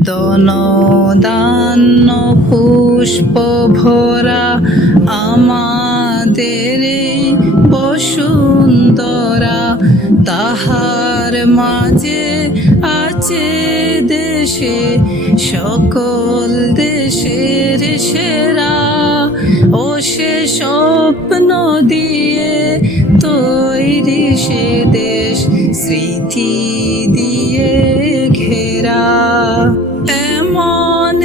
দন দান পুষ্প ভরা আমাদের বসুন্ধরা, তাহার মাঝে আছে দেশে, সকল দেশের সেরা। ও সে স্বপ্ন দিয়ে তৈরি সে দেশ, স্মৃতি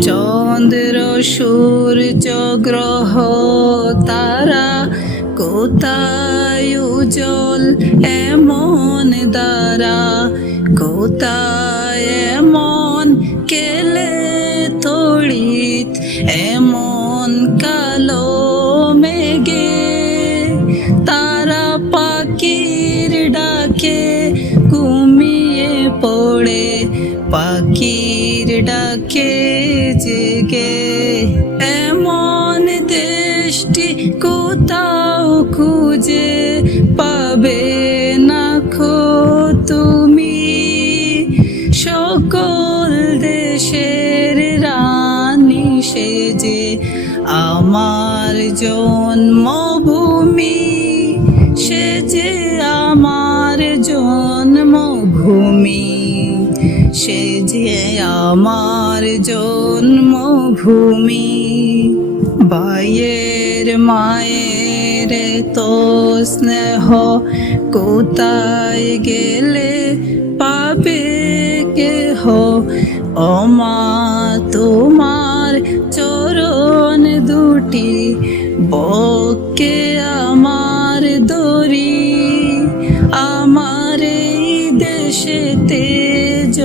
চন্দ্র, সূর্য, গ্রহ, তারা কোথায় উজ্জ্বল, এমন দ্বারা কোথায় এমন কেলে তড়িৎ, এমন কালো মেঘে তারা পাখির ডাকে ঘুমিয়ে পড়ে, পাখির ডাকে জেগে এমন দেশটি কোথাও খুঁজে পাবে না খো তুমি। সকল দেশের রানী সেজে আমার জন্মভূমি। সেজে আমার জন্মভূমি, ভাইয়ের, মায়ের তো স্নেহ কোথায় গেলে পাবে কেহ? অমা তোমার চরণ দুটি বকে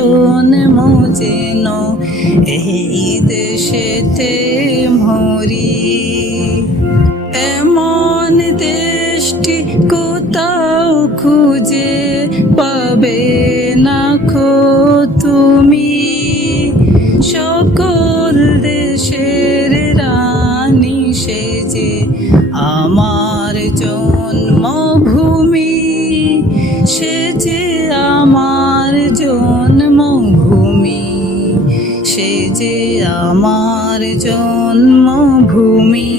জন্ম মজেন এই দেশেতে মরি এমন দেশটি কোথাও খুঁজে পাবে না খো আমার সে যে আমার জন্মভূমি।